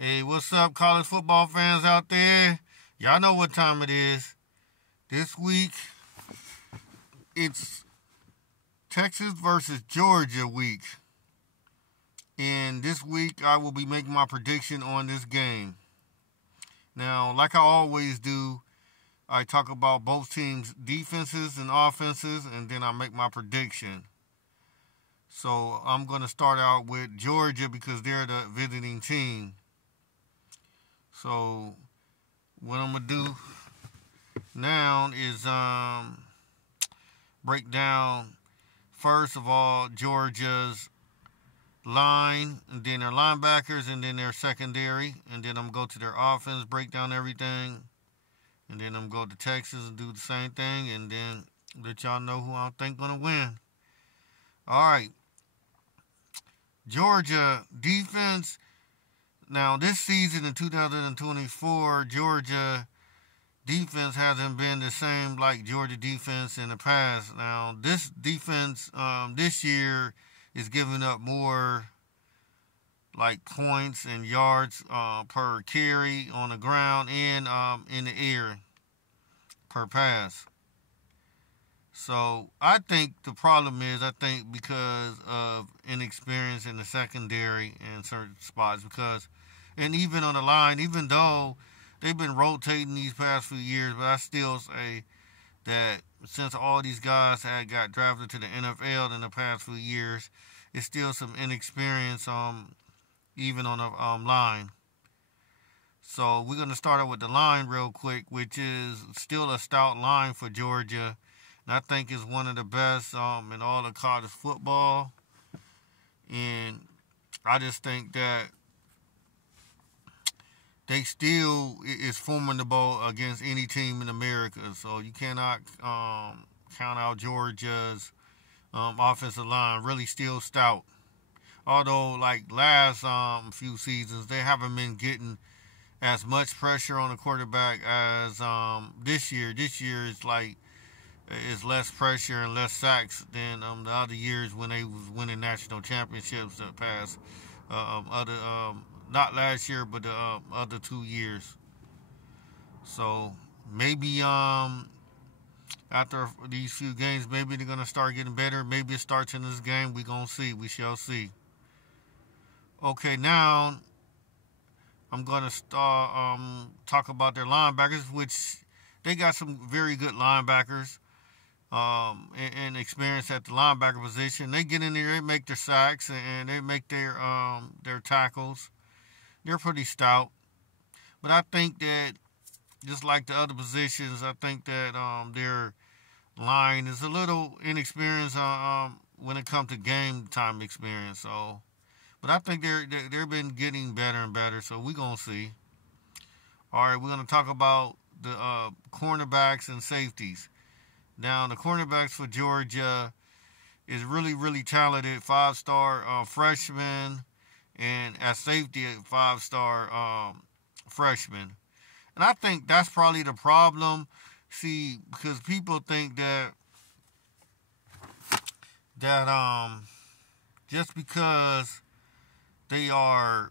Hey, what's up, college football fans out there? Y'all know what time it is. This week, it's Texas versus Georgia week. And this week, I will be making my prediction on this game. Now, like I always do, I talk about both teams' defenses and offenses, and then I make my prediction. So, I'm going to start out with Georgia because they're the visiting team. So, what I'm going to do now is break down, first of all, Georgia's line, and then their linebackers, and then their secondary, and then I'm going to go to their offense, break down everything, and then I'm going to go to Texas and do the same thing, and then let y'all know who I think going to win. All right. Georgia defense. Now, this season in 2024, Georgia defense hasn't been the same like Georgia defense in the past. Now, this defense this year is giving up more like points and yards per carry on the ground and in the air per pass. So I think the problem is, because of inexperience in the secondary in certain spots, and even on the line, even though they've been rotating these past few years, but I still say that since all these guys had got drafted to the NFL in the past few years, it's still some inexperience even on the line. So we're going to start out with the line real quick, which is still a stout line for Georgia. And I think it's one of the best in all of college football. And I just think that they still is formidable against any team in America. So you cannot count out Georgia's offensive line. Really still stout. Although, like last few seasons, they haven't been getting as much pressure on the quarterback as this year. This year is less pressure and less sacks than the other years when they was winning national championships the past not last year, but the other 2 years. So maybe after these few games, maybe they're gonna start getting better. Maybe it starts in this game. We gonna see. We shall see. Okay, now I'm gonna start talk about their linebackers, which they got some very good linebackers. And experience at the linebacker position. They get in there, they make their sacks, and they make their tackles. They're pretty stout. But I think that, just like the other positions, I think that their line is a little inexperienced when it comes to game time experience. So, but I think they've been getting better and better. So we're gonna see. All right, we're gonna talk about the cornerbacks and safeties. Now, the cornerbacks for Georgia is really, really talented. 5-star freshman, and at safety, a 5-star freshman. And I think that's probably the problem. See, because people think that just because they are,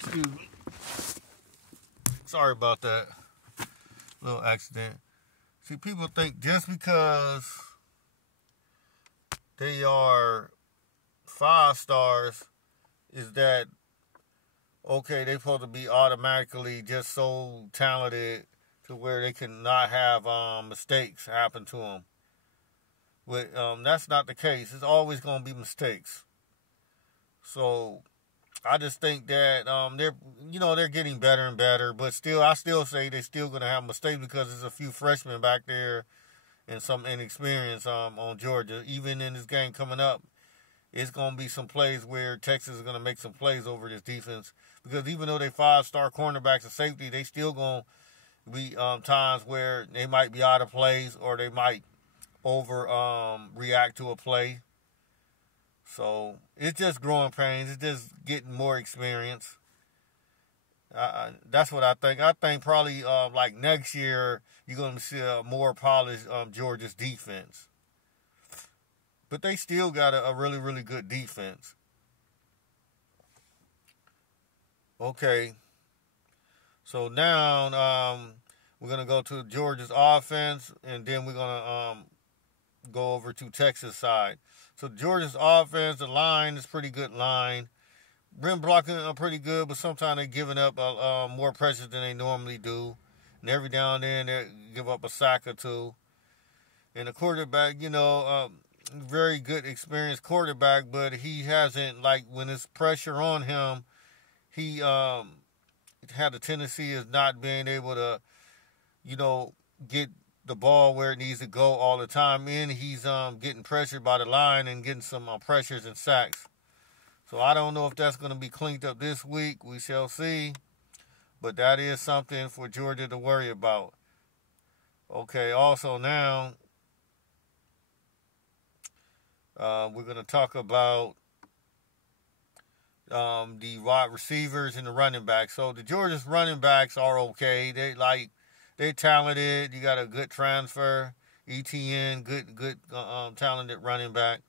excuse me. Sorry about that. Little accident. See, people think just because they are 5 stars is that okay, they're supposed to be automatically just so talented to where they cannot have mistakes happen to them. But that's not the case. It's always going to be mistakes. So I just think that they're getting better and better, but I still say they're still going to have mistakes because there's a few freshmen back there and some inexperience on Georgia. Even in this game coming up, it's going to be some plays where Texas is going to make some plays over this defense, because even though they 5-star cornerbacks and safety, they still going to be times where they might be out of plays or they might react to a play. So it's just growing pains. It's just getting more experience. That's what I think. I think probably like next year you're going to see a more polished Georgia's defense. But they still got a really, really good defense. Okay, so now we're gonna go to Georgia's offense, and then we're gonna go over to Texas side. So Georgia's offense, the line is pretty good line. Rim blocking are pretty good, but sometimes they're giving up more pressure than they normally do. And every now and then they give up a sack or two. And the quarterback, very good experienced quarterback, but he hasn't, like, when there's pressure on him, he had a tendency of not being able to, get the ball where it needs to go all the time. And he's getting pressured by the line and getting some pressures and sacks. So I don't know if that's going to be cleaned up this week. We shall see. But that is something for Georgia to worry about. Okay, also now we're going to talk about the wide receivers and the running backs. So the Georgia's running backs are okay. They're talented. You got a good transfer. ETN, good talented running back.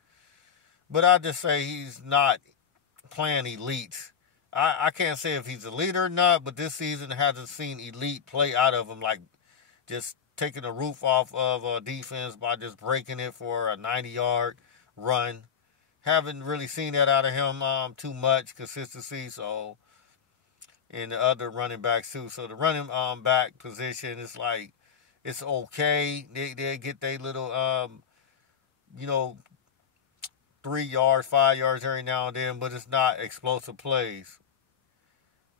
But I just say he's not playing elite. I can't say if he's a leader or not, but this season hasn't seen elite play out of him, like just taking the roof off of a defense by just breaking it for a 90-yard run. Haven't really seen that out of him too much consistency. So, and the other running backs too. So the running back position is like, it's okay. They get their little 3 yards, 5 yards every now and then, but it's not explosive plays.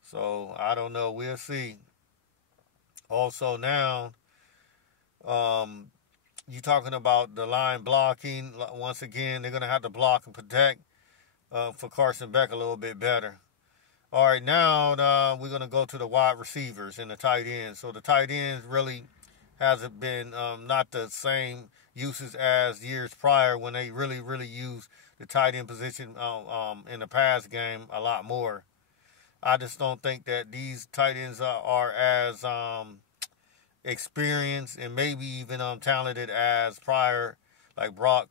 So I don't know. We'll see. Also now, you talking about the line blocking. Once again, they're going to have to block and protect for Carson Beck a little bit better. All right, now we're going to go to the wide receivers and the tight ends. So the tight ends really hasn't been not the same uses as years prior when they really, really used the tight end position in the pass game a lot more. I just don't think that these tight ends are as experienced and maybe even talented as prior, like Brock,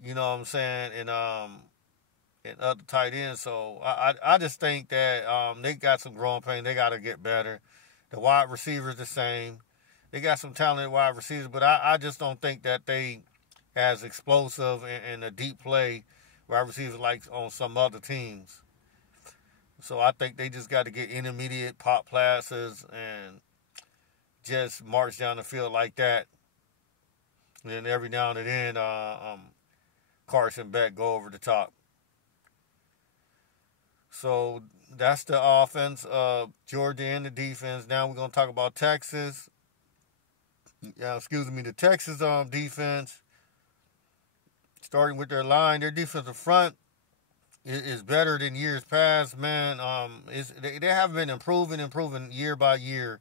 you know what I'm saying, and other tight ends. So I just think that they got some growing pain. They got to get better. The wide receivers the same. They got some talented wide receivers, but I just don't think that they as explosive and a deep play wide receivers like on some other teams. So I think they just got to get intermediate pop passes and just march down the field like that. And then every now and then, Carson Beck go over the top. So that's the offense of Georgia and the defense. Now we're going to talk about Texas. The Texas defense. Starting with their line, their defensive front is better than years past, man. They have been improving year by year.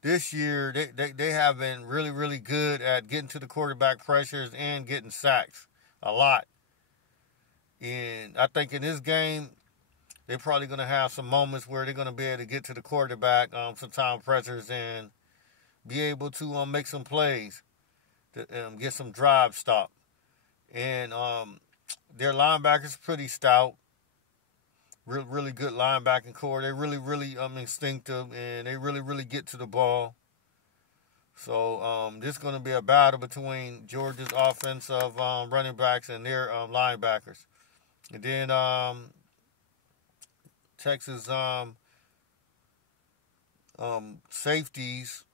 This year, they have been really, really good at getting to the quarterback pressures and getting sacks a lot. And I think in this game, they're probably going to have some moments where they're going to be able to get to the quarterback, some time pressures, and be able to make some plays, to get some drives stopped. And their linebackers pretty stout. Really good linebacking core. They really, really instinctive, and they really, really get to the ball. So this is going to be a battle between Georgia's offensive running backs and their linebackers. And then Texas safeties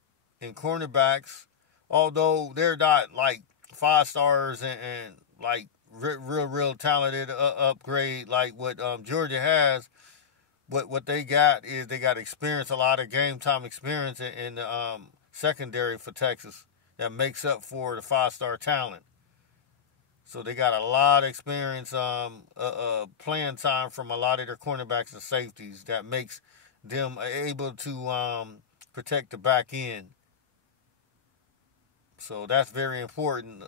and cornerbacks, although they're not like 5 stars and like real talented upgrade like what Georgia has. But what they got is they got experience, a lot of game time experience in the secondary for Texas that makes up for the 5-star talent. So they got a lot of experience, playing time from a lot of their cornerbacks and safeties that makes them able to protect the back end. So that's very important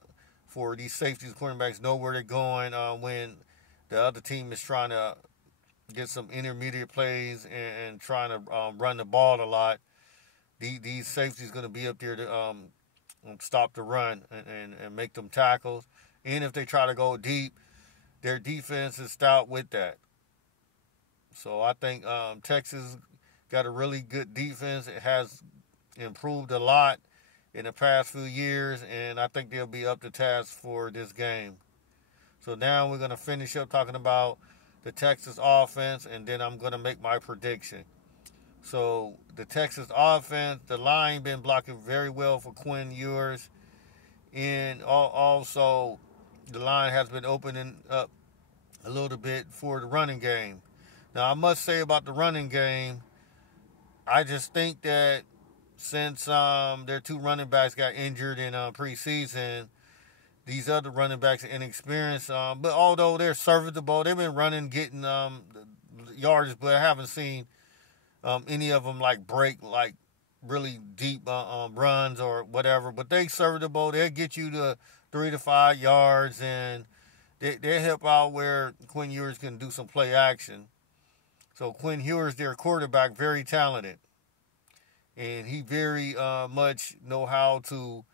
for these safeties, cornerbacks know where they're going when the other team is trying to get some intermediate plays and trying to run the ball a lot. These safeties going to be up there to stop the run and make them tackles. And if they try to go deep, their defense is stout with that. So I think Texas got a really good defense. It has improved a lot in the past few years, and I think they'll be up to task for this game. So now we're going to finish up talking about the Texas offense, and then I'm going to make my prediction. So the Texas offense, the line been blocking very well for Quinn Ewers, and also the line has been opening up a little bit for the running game. Now I must say about the running game, I just think that since their two running backs got injured in preseason, these other running backs are inexperienced. But although they're serviceable, they've been running, getting yards, but I haven't seen any of them break really deep runs or whatever. But they serviceable. They'll get you to 3 to 5 yards, and they help out where Quinn Ewers can do some play action. So Quinn Ewers, their quarterback, very talented. And he very much know how to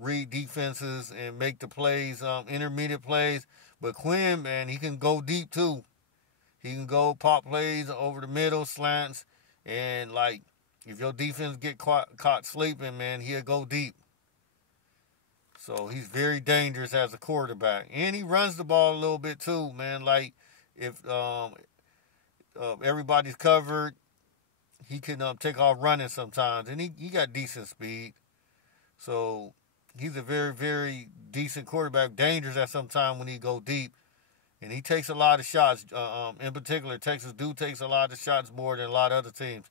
read defenses and make the plays, intermediate plays. But Quinn, man, he can go deep too. He can go pop plays over the middle, slants, and if your defense get caught sleeping, man, he'll go deep. So he's very dangerous as a quarterback. And he runs the ball a little bit too, man. If everybody's covered, he can take off running sometimes. And he got decent speed. So he's a very, very decent quarterback. Dangerous at some time when he go deep. And he takes a lot of shots. In particular, Texas takes a lot of shots more than a lot of other teams.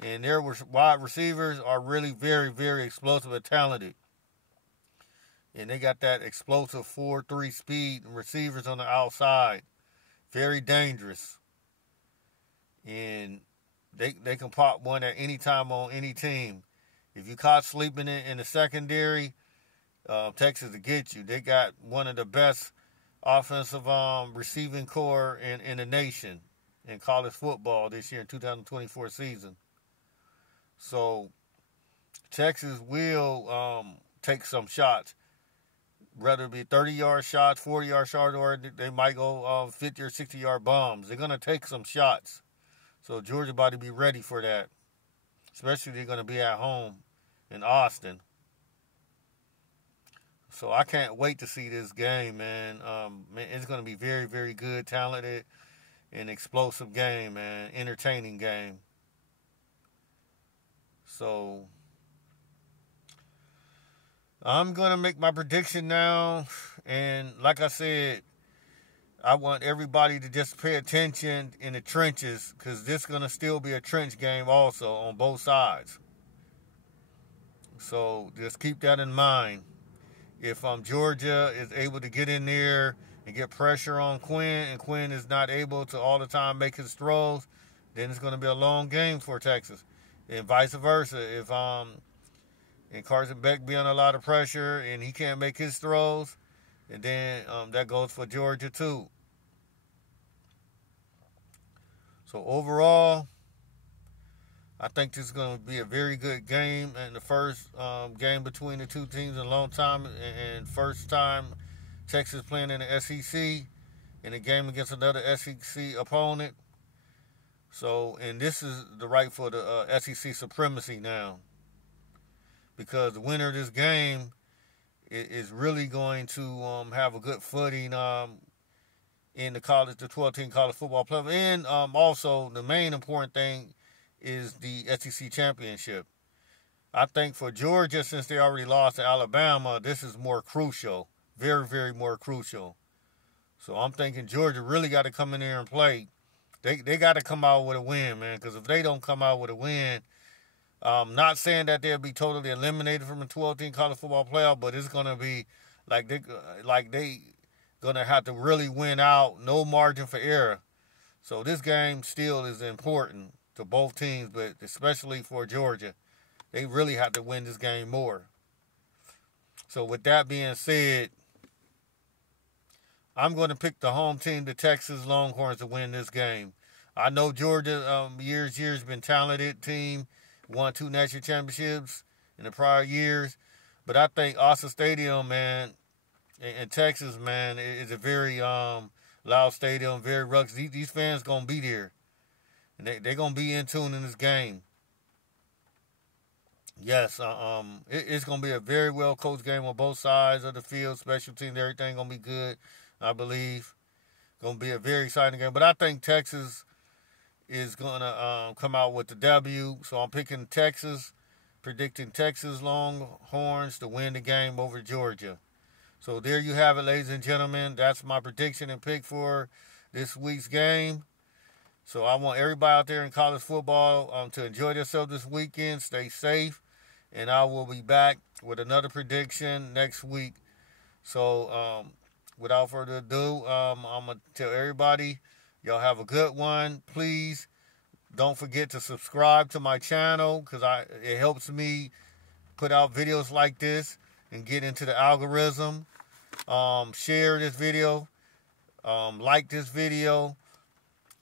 And their wide receivers are really very, very explosive and talented. And they got that explosive 4-3 speed and receivers on the outside. Very dangerous. And they can pop one at any time on any team. If you caught sleeping in the secondary, Texas will get you. They got one of the best offensive receiving core in the nation in college football this year in 2024 season. So Texas will take some shots, whether it be 30-yard shots, 40-yard shots, or they might go 50 or 60-yard bombs. They're going to take some shots. So Georgia about to be ready for that, especially they're going to be at home in Austin. So I can't wait to see this game, man. It's going to be very, very good, talented, and explosive game, man. Entertaining game. So I'm going to make my prediction now. And like I said, I want everybody to just pay attention in the trenches, because this is going to still be a trench game also on both sides. So just keep that in mind. If Georgia is able to get in there and get pressure on Quinn, and Quinn is not able to all the time make his throws, then it's going to be a long game for Texas. And vice versa. If and Carson Beck be under a lot of pressure and he can't make his throws, and then that goes for Georgia too. So overall, I think this is going to be a very good game, and the first game between the two teams in a long time, and first time Texas playing in the SEC, in a game against another SEC opponent. So, and this is the right for the SEC supremacy now, because the winner of this game is really going to have a good footing in the 12-team college football playoff, and also the main important thing is the SEC championship. I think for Georgia, since they already lost to Alabama, this is more crucial. Very, very more crucial. So I'm thinking Georgia really got to come in there and play. They got to come out with a win, man, because if they don't come out with a win, not saying that they'll be totally eliminated from the 12-team college football playoff, but it's going to be like they going to have to really win out, no margin for error. So this game still is important to both teams, but especially for Georgia. They really have to win this game more. So with that being said, I'm going to pick the home team, the Texas Longhorns, to win this game. I know Georgia, years been talented team, won 2 national championships in the prior years, but I think Austin Stadium, man, in Texas, man, is a very loud stadium, very rugged. These fans going to be there. And they're going to be in tune in this game. Yes, it's going to be a very well coached game on both sides of the field. Special teams, everything going to be good, I believe. Going to be a very exciting game. But I think Texas is going to come out with the W. So I'm picking Texas, predicting Texas Longhorns to win the game over Georgia. So there you have it, ladies and gentlemen. That's my prediction and pick for this week's game. So I want everybody out there in college football to enjoy themselves this weekend. Stay safe. And I will be back with another prediction next week. So without further ado, I'm going to tell everybody, y'all have a good one. Please don't forget to subscribe to my channel because it helps me put out videos like this and get into the algorithm. Share this video. Like this video.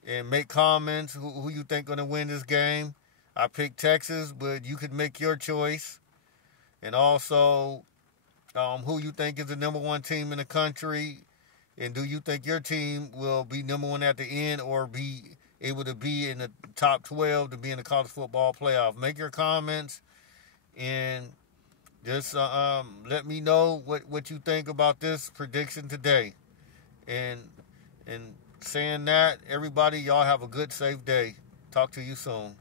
And make comments who you think going to win this game. I picked Texas, but you could make your choice. And also, who you think is the number one team in the country. And do you think your team will be number one at the end or be able to be in the top 12 to be in the college football playoff? Make your comments and just let me know what you think about this prediction today. And saying that, everybody, y'all have a good, safe day. Talk to you soon.